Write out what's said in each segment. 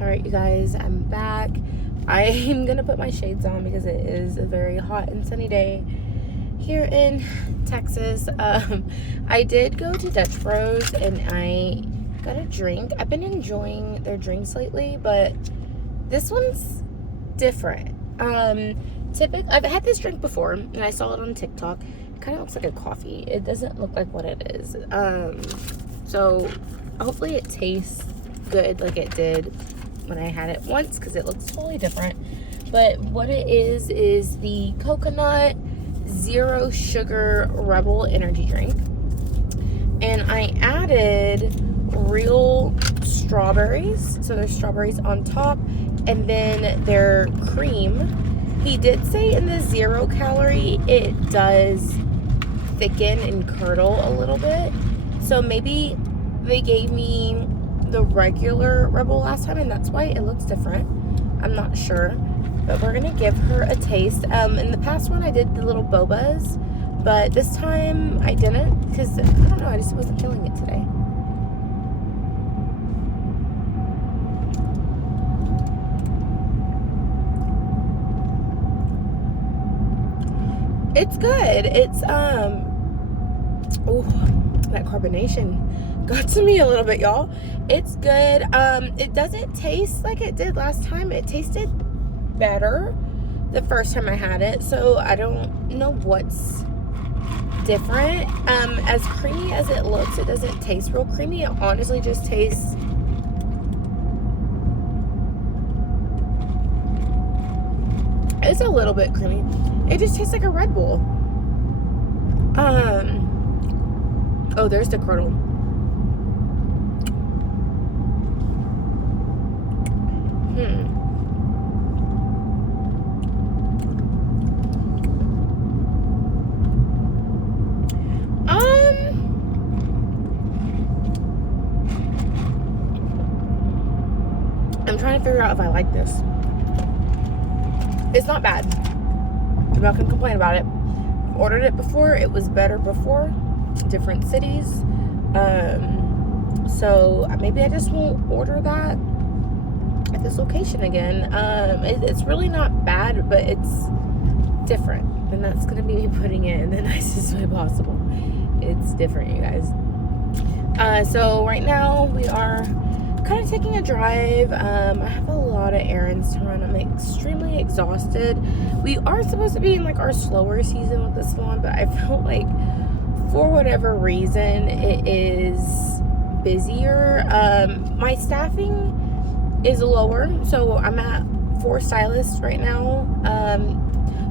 Alright, you guys, I'm back. I am gonna put my shades on because it is a very hot and sunny day here in Texas. I did go to Dutchbro's and I got a drink. I've been enjoying their drinks lately, but this one's different. I've had this drink before and I saw it on TikTok. It kind of looks like a coffee. It doesn't look like what it is. So hopefully it tastes good like it did when I had it once, because it looks totally different. But what it is the coconut zero sugar Rebel energy drink, and I added real strawberries. So there's strawberries on top, and then their cream. He did say in the 0 calorie it does thicken and curdle a little bit, so maybe they gave me the regular Rebel last time and that's why it looks different. I'm not sure, but we're gonna give her a taste. In the past one I did the little bobas, but this time I didn't, because I don't know, I just wasn't feeling it today. It's good. It's that carbonation got to me a little bit, y'all. It's good. It doesn't taste like it did last time. It tasted better the first time I had it, so I don't know what's different. As creamy as it looks, it doesn't taste real creamy. It honestly just tastes it's a little bit creamy. It just tastes like a Red Bull. Oh, there's the curdle. I'm trying to figure out if I like this. It's not bad. I'm not gonna complain about it. Ordered it before. It was better before. Different cities. So maybe I just won't order that at this location again. It's really not bad, but it's different. And that's gonna be me putting it in the nicest way possible. It's different, you guys. So right now we are kind of taking a drive. I have a lot of errands to run. I'm extremely exhausted. We are supposed to be in like our slower season with the salon, but I felt like for whatever reason it is busier. My staffing is lower, so I'm at 4 stylists right now,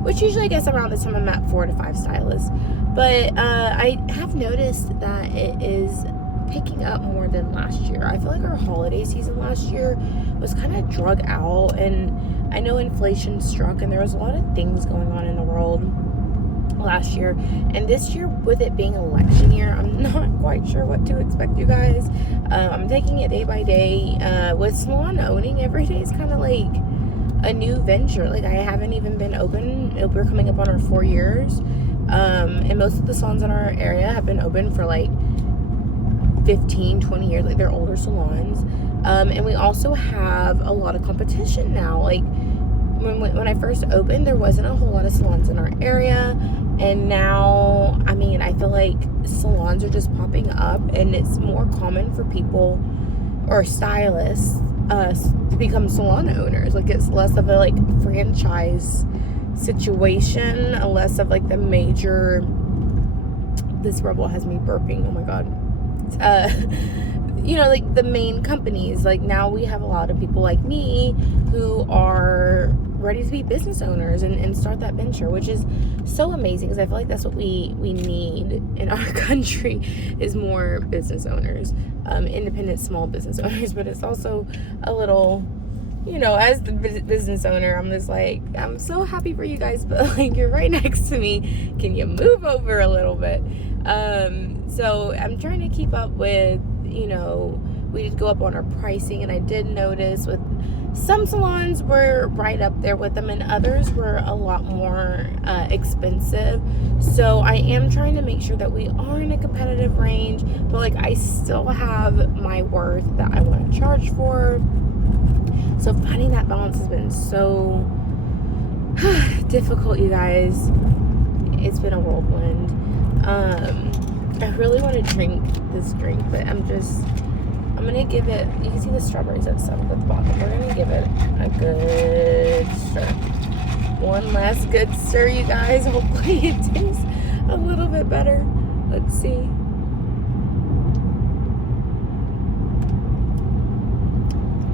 which usually I guess around this time I'm at 4 to 5 stylists, but I have noticed that it is picking up more than last year. I feel like our holiday season last year was kind of drug out, and I know inflation struck and there was a lot of things going on in the world last year, and this year with it being election year, I'm not quite sure what to expect, you guys. I'm taking it day by day. With salon owning, every day is kind of like a new venture. Like, I haven't even been open. We're coming up on our 4 years, and most of the salons in our area have been open for like 15-20 years. Like, they're older salons. And we also have a lot of competition now. Like, when I first opened, there wasn't a whole lot of salons in our area, and now, I mean, I feel like salons are just popping up, and it's more common for people or stylists to become salon owners. Like, it's less of a like franchise situation, less of like the major. This Rebel has me burping. Oh my god. You know, like the main companies. Like, now we have a lot of people like me who are ready to be business owners and start that venture, which is so amazing, because I feel like that's what we need in our country, is more business owners, independent small business owners. But it's also a little, you know, as the business owner, I'm just like, I'm so happy for you guys, but like, you're right next to me, can you move over a little bit? So I'm trying to keep up with, you know, we did go up on our pricing, and I did notice with some salons were right up there with them, and others were a lot more expensive. So I am trying to make sure that we are in a competitive range, but like, I still have my worth that I want to charge for. So finding that balance has been so difficult, you guys. It's been a whirlwind. I really want to drink this drink, but I'm gonna give it, you can see the strawberries that settled at the bottom. We're gonna give it a good stir. One last good stir, you guys. Hopefully it tastes a little bit better. Let's see.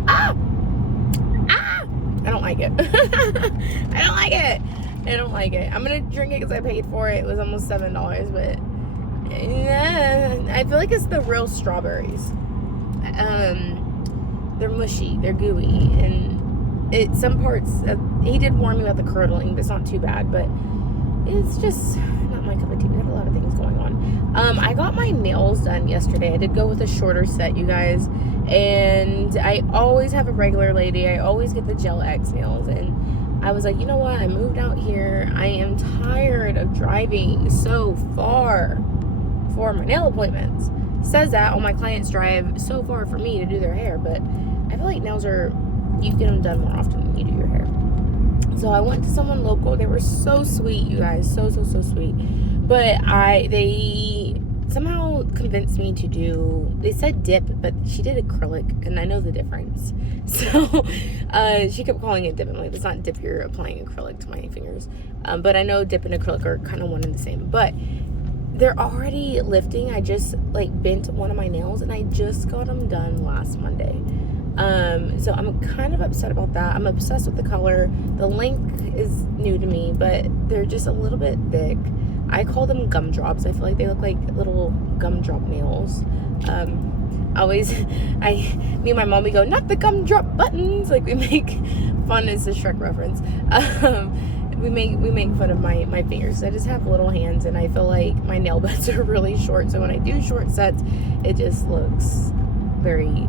I don't like it. I don't like it. I'm gonna drink it because I paid for it. It was almost $7, but I feel like it's the real strawberries. They're mushy, they're gooey, and some parts he did warn me about the curdling, but it's not too bad, but it's just not my cup of tea. We got a lot of things going on. I got my nails done yesterday. I did go with a shorter set, you guys, and I always have a regular lady. I always get the Gel X nails, and I was like, you know what, I moved out here. I am tired of driving so far for my nail appointments. Says that all my clients drive so far for me to do their hair, but I feel like nails you get them done more often than you do your hair. So I went to someone local. They were so sweet, you guys, so sweet. But they somehow convinced me to do, they said dip, but she did acrylic, and I know the difference. So she kept calling it dip. I'm like, it's not dip, you're applying acrylic to my fingers. But I know dip and acrylic are kind of one and the same. But they're already lifting. I just bent one of my nails, and I just got them done last Monday. So I'm kind of upset about that. I'm obsessed with the color. The length is new to me, but they're just a little bit thick. I call them gumdrops. I feel like they look like little gumdrop nails. Me and my mom, we go, not the gumdrop buttons. Like, we make fun. It's a Shrek reference. We make fun of my fingers. I just have little hands, and I feel like my nail beds are really short. So when I do short sets, it just looks very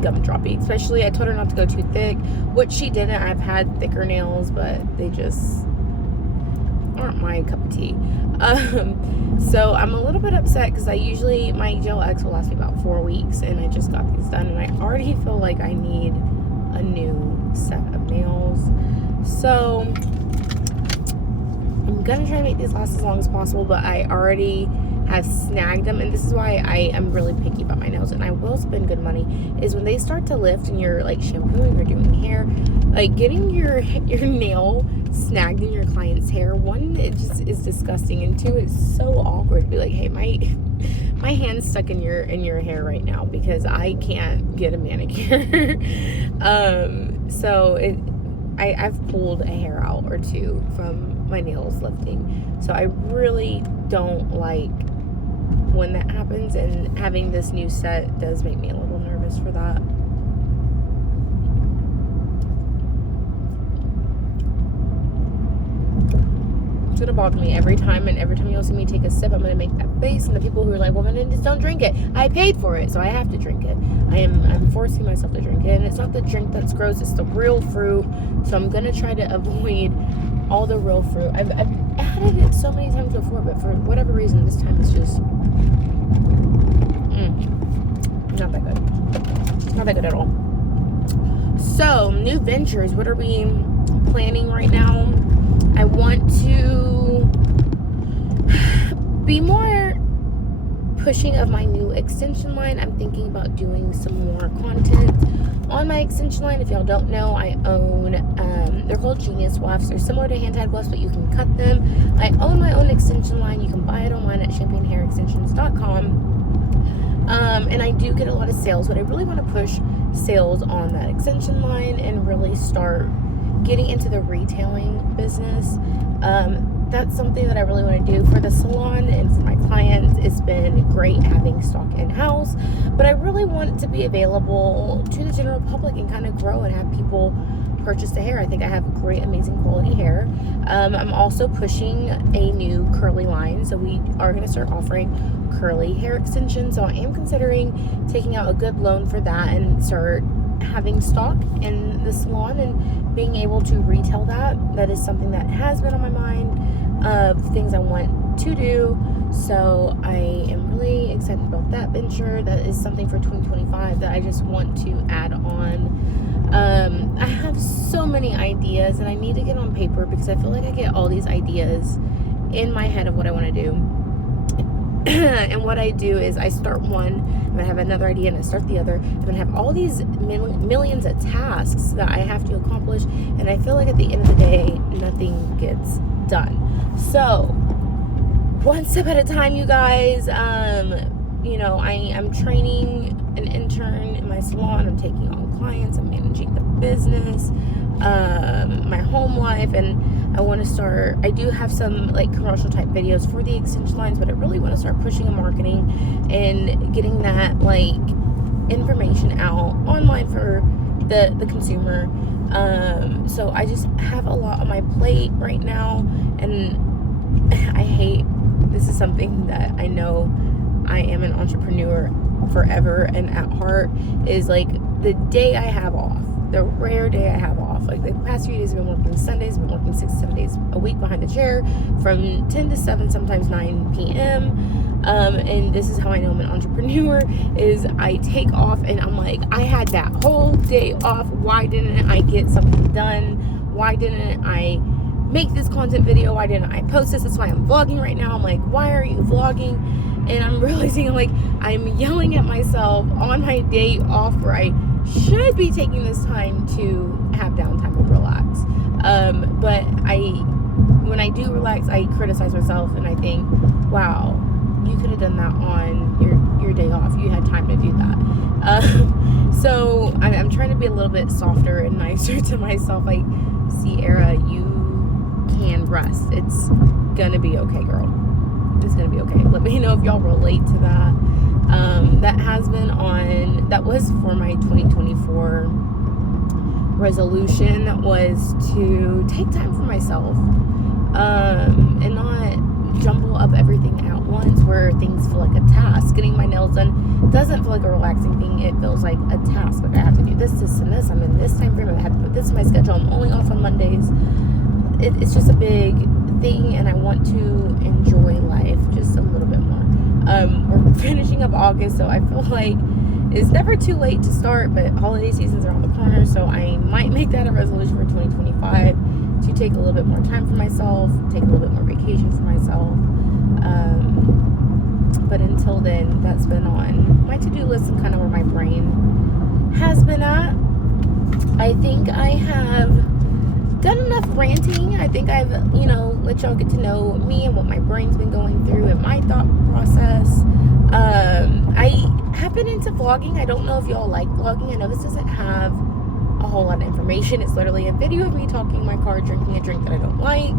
gumdroppy. Especially, I told her not to go too thick, which she didn't. I've had thicker nails, but they just aren't my cup of tea. So I'm a little bit upset because my Gel X will last me about 4 weeks, and I just got these done, and I already feel like I need a new set of nails. So I'm gonna try to make these last as long as possible, but I already have snagged them, and this is why I am really picky about my nails, and I will spend good money, is when they start to lift and you're shampooing or doing hair, getting your nail snagged in your client's hair. One, it just is disgusting, and two, it's so awkward to be like, hey, my hand's stuck in your hair right now because I can't get a manicure. So I've pulled a hair out or two from my nails lifting, so I really don't like when that happens, and having this new set does make me a little nervous for that. It's gonna bother me every time, and every time you'll see me take a sip, I'm gonna make that face, and the people who are like, well, then just don't drink it. I paid for it, so I have to drink it. I'm forcing myself to drink it, and it's not the drink that's gross, it's the real fruit. So I'm gonna try to avoid all the real fruit. I've added it so many times before, but for whatever reason, this time it's just not that good. Not that good at all. So, new ventures. What are we planning right now? I want to be more pushing of my new extension line. I'm thinking about doing some more content on my extension line. If y'all don't know, I own, they're called Genius Wefts. They're similar to hand-tied wefts, but you can cut them. I own my own extension line. You can buy it online at champagnehairextensions.com. And I do get a lot of sales, but I really want to push sales on that extension line and really start getting into the retailing business. That's something that I really want to do for the salon and for my clients. It's been great having stock in-house, but I really want it to be available to the general public and kind of grow and have people purchase the hair. I think I have great, amazing quality hair. I'm also pushing a new curly line, so we are going to start offering curly hair extensions. So I am considering taking out a good loan for that and start having stock in the salon and being able to retail that. That is something that has been on my mind of things I want to do. So I am really excited about that venture. That is something for 2025 that I just want to add on. many ideas, and I need to get on paper because I feel like I get all these ideas in my head of what I want to do. And what I do is I start one, I'm going to have another idea, and I start the other. I'm going to have all these millions of tasks that I have to accomplish, and I feel like at the end of the day, nothing gets done. So, one step at a time, you guys. I'm training an intern in my salon. I'm taking on clients. I'm managing the business, my home life, and I do have some like commercial type videos for the extension lines, but I really want to start pushing and marketing and getting that like information out online for the consumer. So I just have a lot on my plate right now, and this is something that I know I am an entrepreneur forever and at heart, is like the day I have off, the rare day I have off. Like the past few days I've been working Sundays, I've been working 6-7 days a week behind the chair from 10 to 7, sometimes 9 p.m. And this is how I know I'm an entrepreneur, is I take off and I'm like, I had that whole day off. Why didn't I get something done? Why didn't I make this content video? Why didn't I post this? That's why I'm vlogging right now. I'm like, why are you vlogging? And I'm realizing like I'm yelling at myself on my day off where I should be taking this time to have downtime and relax. But when I do relax, I criticize myself and I think, wow, you could have done that on your day off. You had time to do that. So I'm trying to be a little bit softer and nicer to myself. Like, Sierra, you can rest. It's gonna be okay, girl. It's gonna be okay. Let me know if y'all relate to that. That was for my 2024 resolution, was to take time for myself, and not jumble up everything at once where things feel like a task. Getting my nails done doesn't feel like a relaxing thing. It feels like a task. Like I have to do this, and this. I'm in this time frame. I have to put this in my schedule. I'm only off on Mondays. It's just a big thing, and I want to enjoy life just a little bit more. We're finishing up August, so I feel like it's never too late to start, but holiday season's around the corner, so I might make that a resolution for 2025 to take a little bit more time for myself, take a little bit more vacation for myself. But until then, that's been on my to-do list and kind of where my brain has been at. I think I have done enough ranting. I think I've, let y'all get to know me and what my brain's been going through and my thought process. I have been into vlogging. I don't know if y'all like vlogging. I know this doesn't have a whole lot of information. It's literally a video of me talking in my car, drinking a drink that I don't like,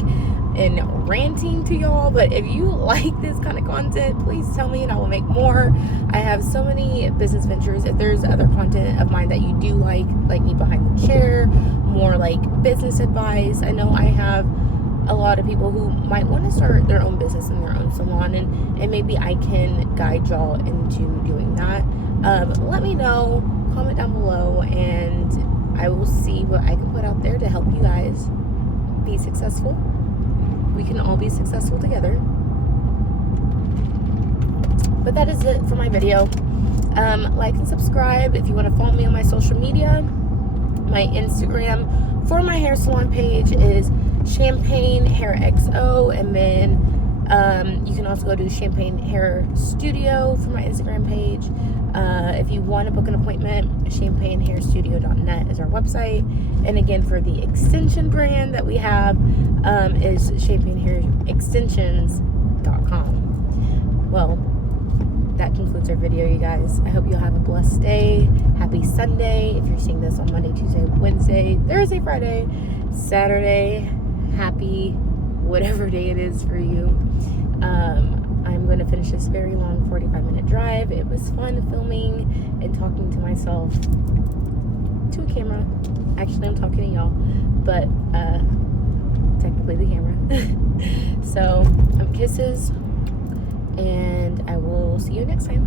and ranting to y'all. But if you like this kind of content, please tell me and I will make more. I have so many business ventures. If there's other content of mine that you do like me behind the chair, more like business advice. I know I have a lot of people who might want to start their own business in their own salon, and maybe I can guide y'all into doing that. Let me know, comment down below, and I will see what I can put out there to help you guys be successful. We can all be successful together. But that is it for my video. Like and subscribe if you want to follow me on my social media. My Instagram for my hair salon page is Champagne Hair XO, and then you can also go to Champagne Hair Studio for my Instagram page. If you want to book an appointment, champagnehairstudio.net is our website. And again, for the extension brand that we have, is champagnehairextensions.com. Well, that concludes our video, you guys. I hope you'll have a blessed day. Happy Sunday if you're seeing this on Monday, Tuesday, Wednesday, Thursday, Friday, Saturday. Happy whatever day it is for you. I'm going to finish this very long 45-minute drive. It was fun filming and talking to myself to a camera. Actually, I'm talking to y'all, but technically the camera. So, kisses, and I will see you next time.